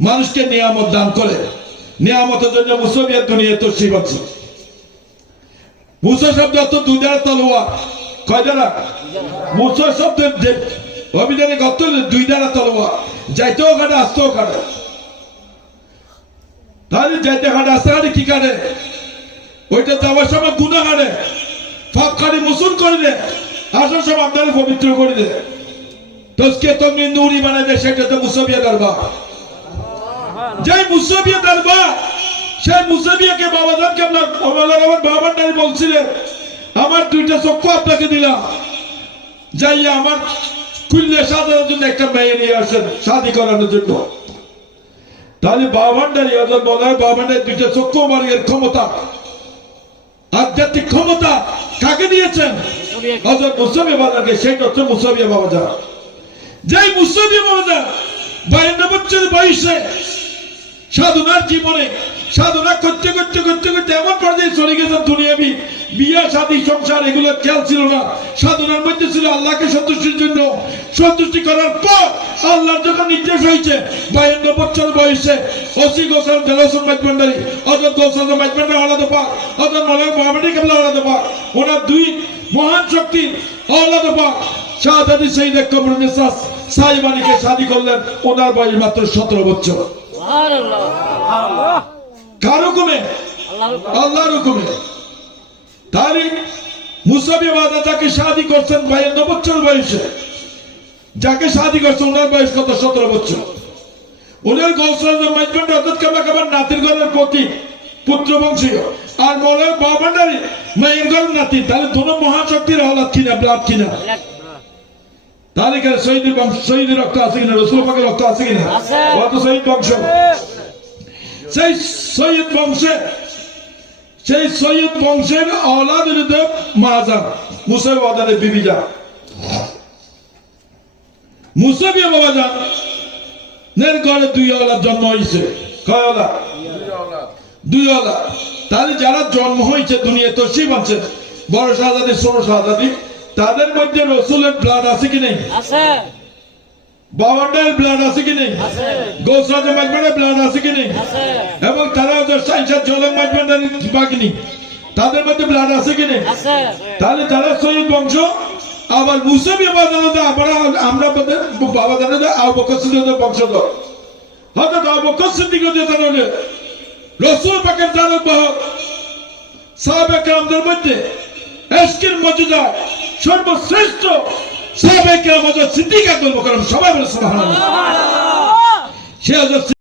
মানুষকে নিয়ামত দান করে। নিয়ামতের জন্য মুসবিয়াত দুনিয়া তসরিফ আছে। মুসা শব্দ অর্থ দুই দ্বারা তলোয়ার। কয় দ্বারা? মুসা শব্দের যে অভিধানিক অর্থ দুই দ্বারা তলোয়ার, যাইতেও কাটে আসতেও কাটে। তাহলে যাইতে কাটে আসতে কাটে কি কাটে? ওইটা যাওয়ার সময় গুনাহ কাটে, পাপ কাটে, মুসুল করে দে, আসার সময় আপনারা পবিত্র করে দে, তসকে তুমি নুরি বানাই দে। সেটা তো মুসবিয়া দরবার। যে মুসবিয়া দরবার, সেই মুসবিয়াকে বাবাজানকে আপনার বাবার নারী বলছিলেন, আমার দুইটা চক্ষু আপনাকে দিলাম, যাইয়া আমার খুললে সাজানোর জন্য একটা মেয়ে নিয়ে আসেন শাদী করানোর জন্য। তাহলে বাবার নারী অর্থাৎ বলা হয় বাবার নারী দুইটা চক্ষু আমার এর ক্ষমতা, আধ্যাত্মিক ক্ষমতা কাকে দিয়েছেন? হযরত মুসবিয়া বাবাকে। সেই হচ্ছে মুসবিয়া বাবাজান। যেই মুসবিয়া বাবাজান 52 বছর বয়সে সাধনার জীবনে সাধনা করতে করতে করতে করতে এমন পর্যায়ে চলে গেছেন, দুনিয়াবি বিয়া শাদী সংসার এগুলো খেয়াল ছিল না। সাধনার মধ্যে ছিল আল্লাহকে সন্তুষ্টির জন্য। সন্তুষ্টি করার পর আল্লাহর যখন নির্দেশ হয়েছে 52 বছর বয়সে ওসি গোসাল দেলসন মাইজভান্ডারি হযরত গোসাল মাইজভান্ডারি আলাদা পাক, হযরত মাওলানা মুহাম্মদ কাবলা আলাদা পাক, ওনার দুই মহান শক্তি আলাদা পাক শাহাদাতি সাইয়্যিদা কমরুন নিসা সাহিবানিকে শাদী করলেন। ওনার বয়স মাত্র 17 বছর। কার হুকুমে? আল্লাহর হুকুমে। তাহলে মুসবিয়া বাবা যাকে শাদী করছেন 52 বছর বয়সে, যাকে শাদী করছেন ওনার বয়স কত? 17 বছর। ওনার গৌসরাজ মাইজভান্ডারি অর্থাৎ কাবার নাতির ঘরের প্রতি পুত্র বংশীয়, আর মৌলানা বাবান্ডারি মায়ের ঘরের নাতি। তাহলে দুটো মহাশক্তির হলাদ কিনা, ব্লাড কিনা। তাহলে এখানে শহীদের বংশ, শহীদের রক্ত আছে কিনা? রাসূল পাকের রক্ত আছে কিনা? কত শহীদ বংশ। সেই শহীদ বংশে, সেই শহীদ বংশের আওলাদ মাজার মুসবিয়া বাবাজানের বিবি যা মুসবিয়া বাবাজানের ঘরে দুই আওলাদ জন্ম হয়েছে। কয় আওলাদ? দুই আওলাদ। তাহলে যারা জন্ম হয়েছে দুনিয়া তশরিফ আছে, বড় শাহজাদি ছোট শাহজাদি, তাদের মধ্যে রসুলের ব্লাড আছে কি নেই? বাবান্ডারের ব্লাড আছে কি নেই? গৌসরাজ মাইজভান্ডারির ব্লাড আছে কি নেই? এবং তারা সাইনসাদ জলম মাইজভান্ডারির বাগিনী, তাদের মধ্যে ব্লাড আছে কি নেই? তাহলে তারা শহীদ বংশ। আবার মুসবিয়া বাবাজান আমরা বাবাজানের আবু বকর সিদ্দিকের বংশধর। হযরত আবু বকর সিদ্দিক রাদিয়াল্লাহু আনহু রাসূল পাকের জানক বাহক, সাহাবা কেরামদের মধ্যে ইশকের মর্যাদা সর্বশ্রেষ্ঠ সাহাবা কেরাম হযরত সিদ্দিক আকবর মুকররম। সবাই বলে সুবহানাল্লাহ। সে হযরত